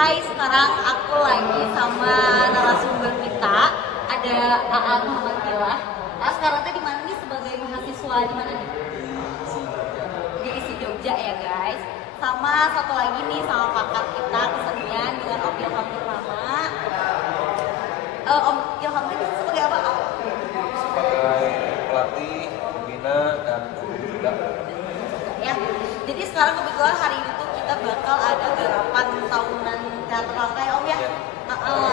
Hai, sekarang aku lagi sama narasumber kita. Ada AA Muhammad Gila. Sekarang teh di mana nih sebagai mahasiswa di mana nih? Di ISI Jogja ya guys. Sama satu lagi nih sama pakar kita kesenian dengan Om Ilham Purnama. Om Ilham itu sebagai apa? Sebagai pelatih, pembina, dan guru juga. Ya. Jadi sekarang kebetulan hari ini tuh kita bakal ada garapan tahunan teater langka ya Om ya.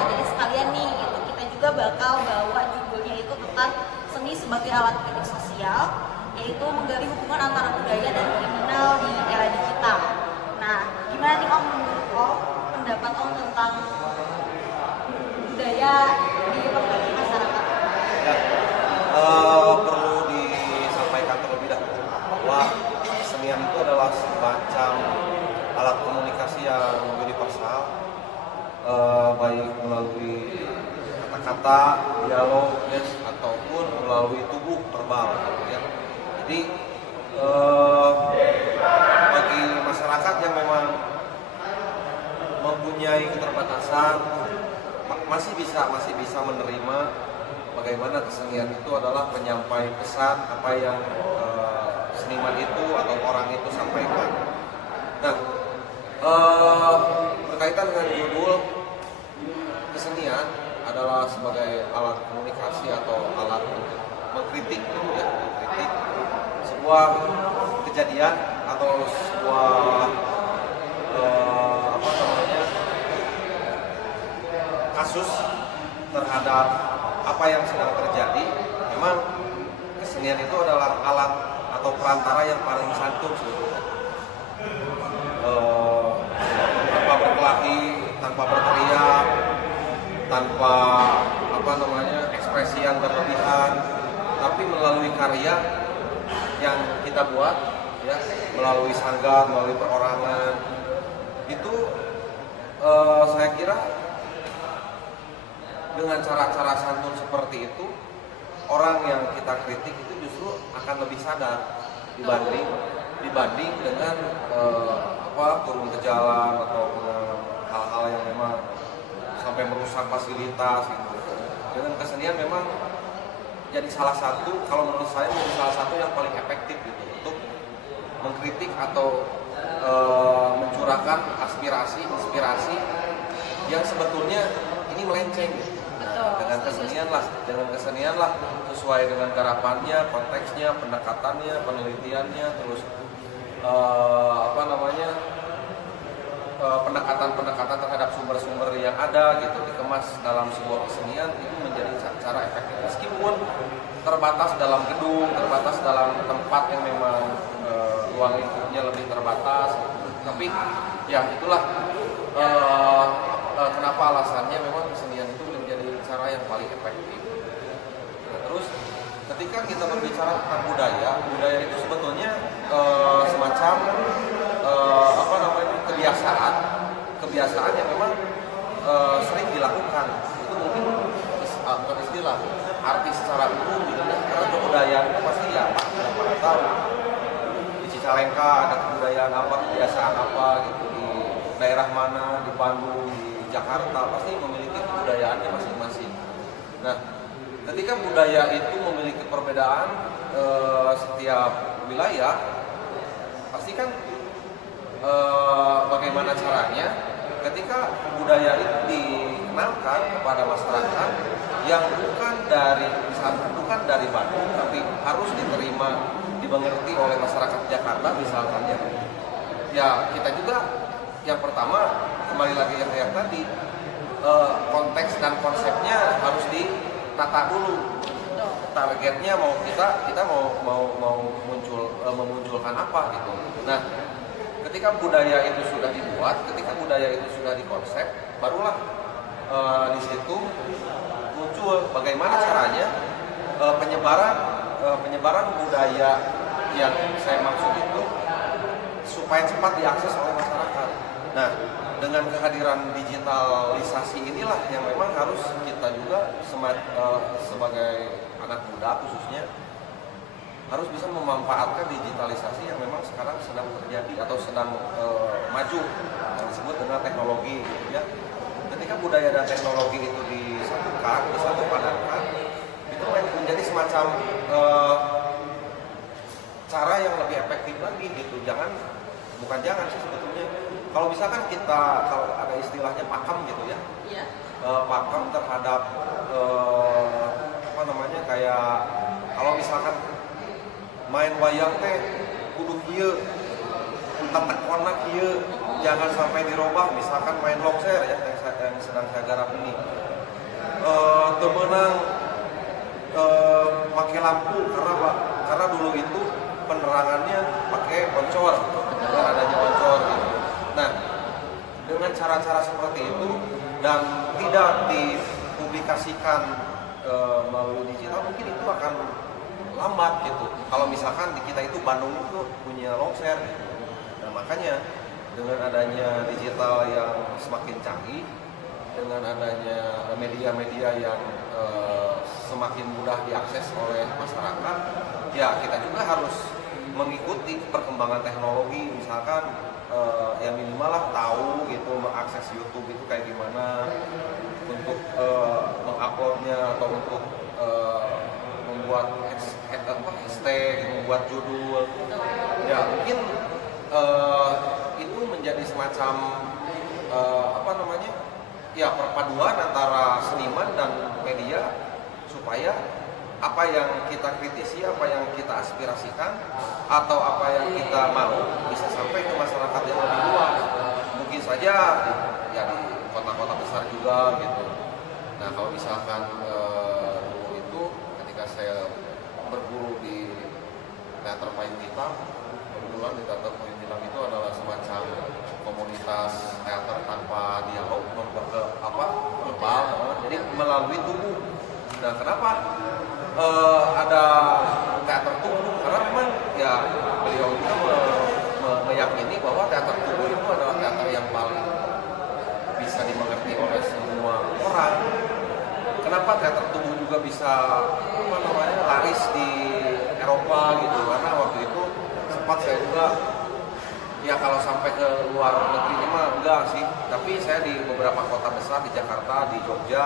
Jadi sekalian nih gitu, kita juga bakal bawa judulnya itu tentang seni sebagai alat kritik sosial, yaitu menggali hubungan antara budaya dan kriminal di era digital. Nah, gimana nih Om menurut Om, pendapat Om tentang budaya di berbagai masyarakat? Perlu disampaikan terlebih dahulu bahwa kesenian itu adalah semacam alat komunikasi yang universal, baik melalui kata-kata, dialog, ataupun melalui tubuh verbal. Ya. Jadi bagi masyarakat yang memang mempunyai keterbatasan masih bisa menerima bagaimana kesenian itu adalah penyampai pesan apa yang seniman itu atau orang itu sampaikan. Nah, berkaitan dengan judul kesenian adalah sebagai alat komunikasi atau alat untuk mengkritik, mengkritik sebuah kejadian atau sebuah kasus terhadap apa yang sedang terjadi. Memang kesenian itu adalah alat atau perantara yang paling santun sebetulnya. Tanpa berkelahi, tanpa berteriak, tanpa ekspresi yang berlebihan, tapi melalui karya yang kita buat, ya, melalui sanggar, melalui perorangan, itu saya kira dengan cara-cara santun seperti itu, orang yang kita kritik itu justru akan lebih sadar dibanding dengan turun ke jalan atau hal-hal yang memang sampai merusak fasilitas gitu. Dengan kesenian memang jadi salah satu, kalau menurut saya menjadi salah satu yang paling efektif gitu untuk mengkritik atau mencurahkan aspirasi, inspirasi yang sebetulnya ini melenceng gitu. Dengan kesenian lah sesuai dengan garapannya, konteksnya, pendekatannya, penelitiannya, terus pendekatan terhadap sumber-sumber yang ada gitu dikemas dalam sebuah kesenian, itu menjadi cara efektif meskipun terbatas dalam gedung, terbatas dalam tempat yang memang ruang lingkupnya lebih terbatas gitu. Tapi ya itulah kenapa alasannya memang kesenian itu menjadi cara yang paling efektif. Nah, terus ketika kita berbicara tentang budaya itu sebetulnya semacam kebiasaan yang memang sering dilakukan. Itu mungkin bukan istilah artis secara umum gitu kan, karena kebudayaan itu pasti ya kita pada tahu di Cicalengka ada kebudayaan apa, kebiasaan apa gitu, di daerah mana, di Bandung, di Jakarta pasti memiliki kebudayaannya masing-masing. Nah, ketika budaya itu memiliki perbedaan setiap wilayah, pasti kan bagaimana caranya ketika budaya itu dikenalkan kepada masyarakat yang bukan dari Bandung tapi harus diterima, dimengerti oleh masyarakat Jakarta misalkan ya kita juga yang pertama kembali lagi yang tadi, konteks dan konsepnya harus ditata dulu. Targetnya kita mau memunculkan apa gitu. Nah, ketika budaya itu sudah dibuat, ketika budaya itu sudah dikonsep, barulah di situ muncul bagaimana caranya penyebaran budaya yang saya maksud itu supaya cepat diakses oleh masyarakat. Nah, dengan kehadiran digitalisasi inilah yang memang harus kita juga sebagai anak muda khususnya harus bisa memanfaatkan digitalisasi yang memang sekarang sedang terjadi atau sedang maju, yang disebut dengan teknologi, gitu ya. Ketika budaya dan teknologi itu disatukan, disatupadankan, itu menjadi semacam cara yang lebih efektif lagi gitu. Bukan jangan sih sebetulnya. Kalau misalkan kita, kalau ada istilahnya pakem gitu ya, pakem terhadap apa namanya, kayak kalau misalkan main wayang teh kudu kieu, tekona kieu, jangan sampai dirubah. Misalkan main longser ya, yang sedang saya garap ini, temenang pakai lampu karena dulu itu penerangannya pakai boncor, dengan adanya boncor gitu. Nah, dengan cara-cara seperti itu dan tidak dipublikasikan melalui digital, mungkin itu akan lambat gitu. Kalau misalkan di kita itu Bandung itu punya longser gitu. Nah, makanya dengan adanya digital yang semakin canggih, dengan adanya media-media yang semakin mudah diakses oleh masyarakat, ya kita juga harus mengikuti perkembangan teknologi. Misalkan ya minimal lah tahu gitu mengakses YouTube itu kayak gimana, untuk menguploadnya atau untuk membuat hashtag, membuat judul. Ya mungkin itu menjadi semacam apa namanya, ya perpaduan antara seniman dan media, supaya apa yang kita kritisi, apa yang kita aspirasikan, atau apa yang kita mau bisa sampai ke masyarakat yang lebih luas. Mungkin saja ya di kota-kota besar juga gitu. Nah kalau misalkan dulu itu ketika saya berguru di teater payung hitam, kebetulan di teater payung hitam itu adalah semacam komunitas teater tanpa dialog, verbal, jadi melalui tubuh. Nah kenapa ada teater tubuh? Karena memang ya beliau juga meyakini bahwa teater tubuh itu adalah teater yang paling bisa dimengerti oleh semua orang. Kenapa teater tubuh juga bisa laris di Eropa gitu? Karena waktu itu sempat saya juga, ya kalau sampai ke luar negeri mah enggak sih, tapi saya di beberapa kota besar, di Jakarta, di Jogja,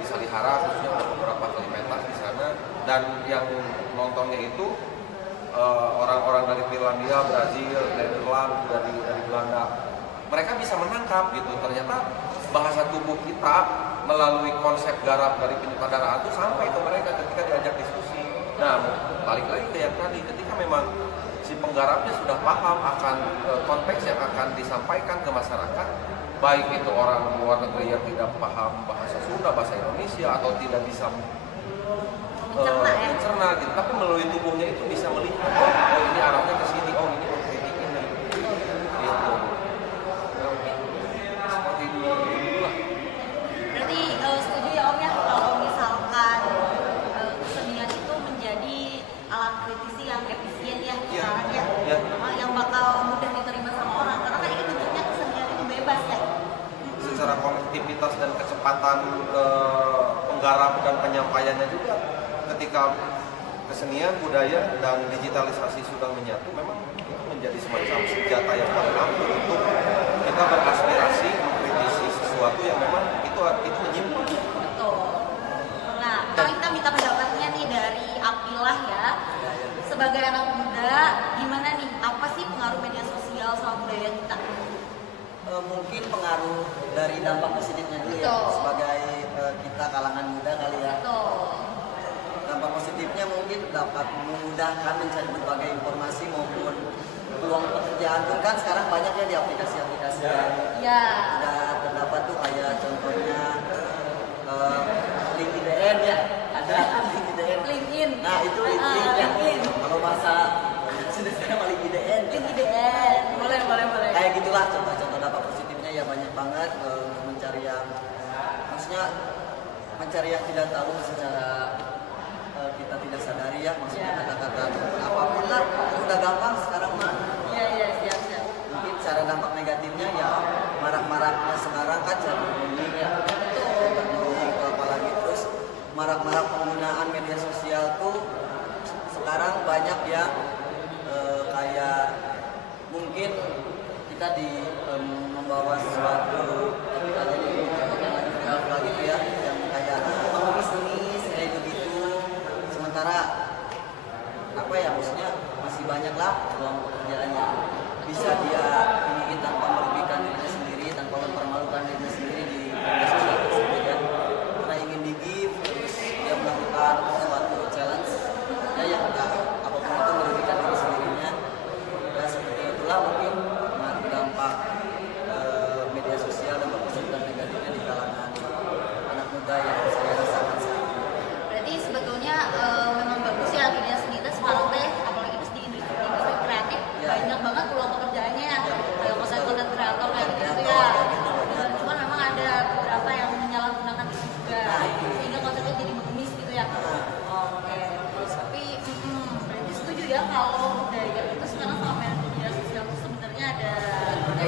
di Salihara, khususnya ada beberapa kali pentas di sana, dan yang nontonnya itu orang-orang dari Finlandia, Brazil, Nederland, dari Belanda. Mereka bisa menangkap gitu, ternyata bahasa tubuh kita melalui konsep garap dari penyutradaraan itu sampai ke mereka ketika diajak diskusi. Nah, balik lagi ke yang tadi, ketika memang si penggarapnya sudah paham akan konteks yang akan disampaikan ke masyarakat, baik itu orang luar negeri yang tidak paham bahasa Sunda, bahasa Indonesia, atau tidak bisa mencerna gitu, tapi melalui tubuhnya itu bisa melihat, oh ini arahnya ke sini, oh ini mengkritik ini, gitu. Seperti itu lah. Berarti setuju ya Om ya, kalau misalkan kesenian itu menjadi alat kritisi yang efisien ya, sekarang ya, yang bakal mudah diterima sama orang, karena kan ini bentuknya kesenian itu bebas ya. Secara konektivitas dan kecepatan penggarap dan penyampaiannya juga, ketika kesenian, budaya, dan digitalisasi sudah menyatu, memang itu menjadi semacam senjata yang paling ampuh untuk kita beraspirasi, mengkritisi sesuatu yang memang itu menyimpang. Betul. Nah, kalau kita minta pendapatnya nih dari Apilah ya, sebagai anak muda, gimana nih, apa sih pengaruh media sosial sama budaya kita? Mungkin pengaruh dari dampak positifnya dulu ya, sebagai kita kalangan muda kali ya. Betul. Dampak positifnya mungkin dapat memudahkan mencari berbagai informasi maupun peluang pekerjaan pun kan sekarang banyak ya di aplikasi-aplikasi ya. Udah terdapat tuh kayak contohnya LinkedIn ya, ada LinkedIn. Nah itu LinkedIn. Kalau bahasa sudah saya LinkedIn. Boleh. Kayak gitulah contoh-contoh dampak positifnya ya, banyak banget mencari yang, maksudnya mencari yang tidak tahu secara kita tidak sadari ya, maksudnya kata-kata apapun lah udah gampang sekarang mah. Iya, siap. Mungkin cara dampak negatifnya ya marak-maraknya sekarang kan cyberbullying ya. Cyberbullying itu apalagi, terus marak-marak penggunaan media sosial tuh sekarang kita membawa sesuatu topik aja di TikTok yang lagi viral gitu ya, yang kayak mengemis kayak begitu. Sementara apa ya, maksudnya masih banyak lah peluang pekerjaan yang bisa dia iniin tanpa merugikan dirinya sendiri, tanpa mempermalukan dirinya sendiri di media sosial tersebut ya. Karena ingin di give, terus dia melakukan suatu challenge ya yang apapun itu merugikan diri sendirinya. Ya seperti itulah mungkin dampak media sosial dan positif dan negatifnya di kalangan anak muda yang saya rasakan saat ini. Berarti sebetulnya memang bagus ya dunia seni itu sekarang teh, apalagi di industri kreatif banyak banget peluang pekerjaannya ya, kayak konten kreator kayak gitu ya. Cuman memang ada beberapa yang menyalahgunakan itu juga, sehingga kontennya jadi mengemis gitu ya. Oke, tapi berarti setuju ya kalau budaya itu sekarang sama media sosial itu sebenarnya ada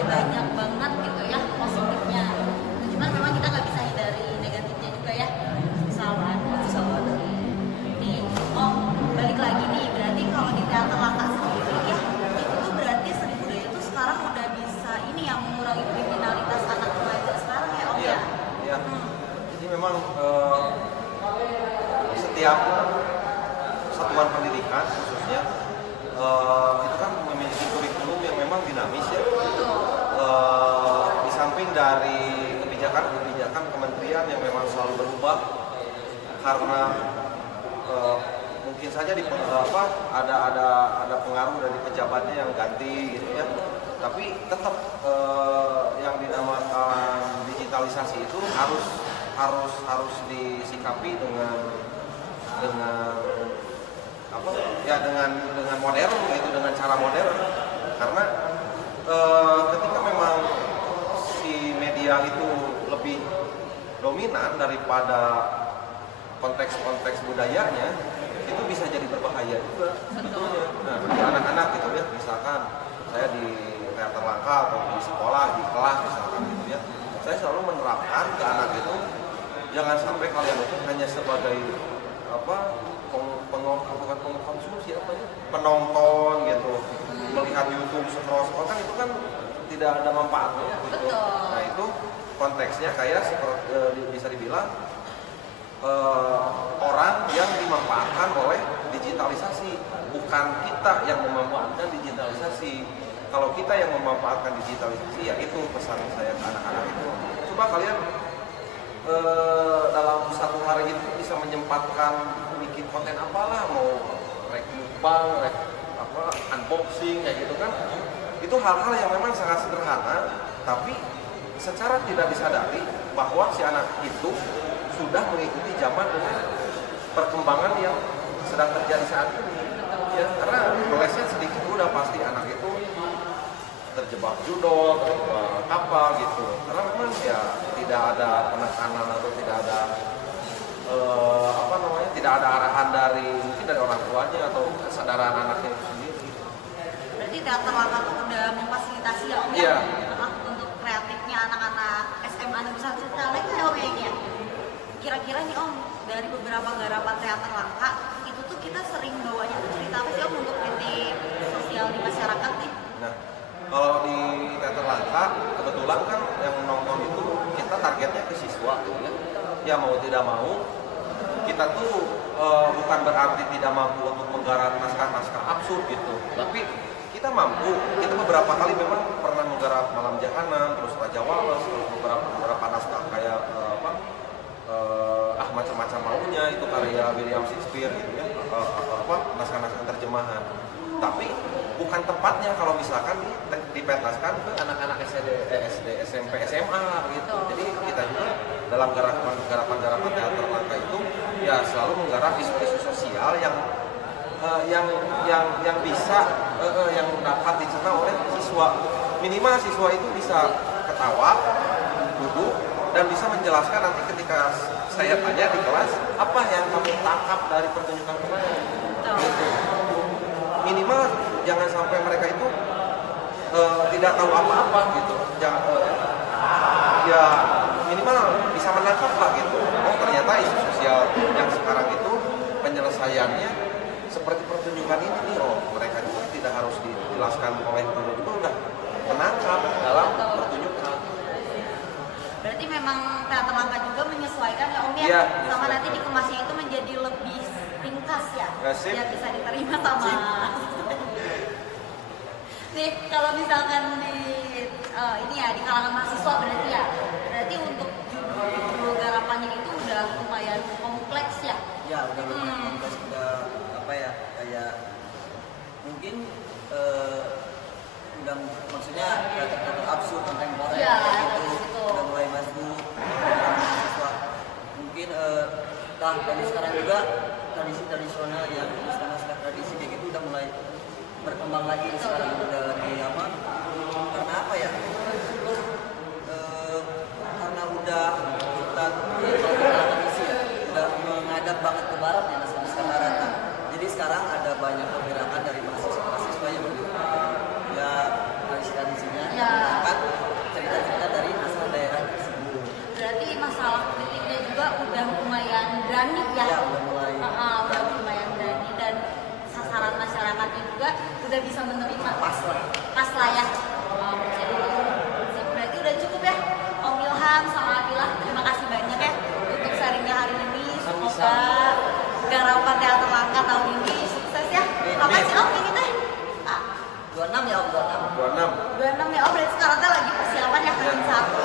banyak banget gitu ya positifnya. Cuman memang kita nggak bisa hindari negatifnya juga ya. Kesalahan. Nih, balik lagi nih. Berarti kalau di teater langka sendiri ya, itu tuh berarti seni budaya itu sekarang udah bisa ini yang mengurangi kriminalitas anak remaja sekarang ya, Om ya? Iya. Jadi memang setiap satuan pendidikan khususnya itu kan memiliki kurikulum yang memang dinamis ya. Di samping dari kebijakan kementerian yang memang selalu berubah karena mungkin saja ada pengaruh dari pejabatnya yang ganti gitu ya. Tapi tetap yang dinamakan digitalisasi itu harus disikapi dengan modern gitu, dengan cara modern. Karena ketika memang si media itu lebih dominan daripada konteks budayanya, itu bisa jadi berbahaya juga sebetulnya. Nah, bagi anak-anak gitu ya, misalkan saya di teater langka atau di sekolah, di kelas misalkan gitu ya, saya selalu menerapkan ke anak itu jangan sampai kalian itu hanya sebagai penonton gitu, melihat YouTube scroll kan itu kan tidak ada manfaatnya gitu. Nah itu konteksnya kayak bisa dibilang orang yang dimanfaatkan oleh digitalisasi, bukan kita yang memanfaatkan digitalisasi. Kalau kita yang memanfaatkan digitalisasi, ya itu pesan saya ke anak-anak itu. Coba kalian dalam satu hari itu bisa menyempatkan bikin konten apalah, mau mukbang, unboxing kayak gitu kan. Itu hal-hal yang memang sangat sederhana, tapi secara tidak disadari bahwa si anak itu sudah mengikuti zaman dengan perkembangan yang sedang terjadi saat ini. Ya, karena meleset sedikit udah pasti anak itu terjebak judul, terjebak apa gitu. Karena memang ya tidak ada penekanan atau tidak ada tidak ada arahan mungkin dari orang tuanya atau kesadaran anaknya itu sendiri. Berarti teater langka tuh udah memfasilitasi ya Om ya? Iya. Untuk kreatifnya anak-anak SMA dan Nusantara itu ya Om ya? Kira-kira nih Om, dari beberapa garapan teater langka itu tuh kita sering bawanya tuh cerita apa sih Om untuk kritik sosial di masyarakat nih? Nah, kalau di teater langka kebetulan kan yang nonton itu kita targetnya ke siswa tuh ya. Ya mau tidak mau kita tuh bukan berarti tidak mampu untuk menggarap naskah-naskah absurd gitu. Tapi kita mampu, kita beberapa kali memang pernah menggarap Malam Jahanam, terus Raja Wallace, terus beberapa naskah kayak macam-macam maunya itu karya William Shakespeare gitu ya, naskah-naskah terjemahan. Tapi bukan tempatnya kalau misalkan dipentaskan ke anak-anak SD, SMP, SMA gitu. Jadi kita juga dalam garapan teater langka itu ya selalu menggarap isu-isu sosial yang bisa yang dapat dicerna oleh siswa. Minimal siswa itu bisa ketawa, duduk, dan bisa menjelaskan nanti ketika saya tanya di kelas apa yang kamu tangkap dari pertunjukan kemarin. Gitu. Minimal jangan sampai mereka itu tidak tahu apa-apa gitu. Ya minimal bisa menangkap lah gitu. Oh ternyata isu sosial yang sekarang itu penyelesaiannya seperti pertunjukan ini nih. Oh mereka juga tidak harus dijelaskan oleh guru juga udah menangkap memang teater langka juga menyesuaikan ya Om ya, Iya, sama menyesuaikan. nanti dikemasnya itu menjadi lebih ringkas ya, Sip. biar bisa diterima sama. Nih kalau misalkan di ini ya di kalangan mahasiswa berarti ya, berarti untuk judul garapannya itu udah lumayan kompleks ya. Ya udah lumayan kompleks, udah apa ya, kayak mungkin udah maksudnya teater absurd kontemporer Iya, gitu, gitu. udah mulai masuk mahasiswa. Mungkin dari sekarang juga tradisi tradisional yang naskah tradisi kayak gitu udah mulai berkembang lagi sekarang, udah di apa, karena apa ya, karena udah kita tradisi ya, udah menghadap banget ke barat ya, naskah barat. Nah, jadi sekarang ada banyak pergerakan dari mahasiswa yang ya tradisi-tradisinya Ya. mengangkat cerita-cerita dari asal daerah tersebut. Berarti masalah kritiknya juga udah lumayan berani ya. Ya, udah mulai. Udah lumayan berani dan sasaran masyarakatnya juga udah bisa menerima. Pas lah ya. Berarti udah cukup ya Om Ilham sama Adila. Terima kasih banyak ya untuk sharingnya hari ini. Semoga garapan teater langka tahun ini sukses ya. Kapan sih Om ini teh? 26 ya Om, 26. 26. 26 ya Om, berarti sekarang teh lagi persiapan ya Hamin 1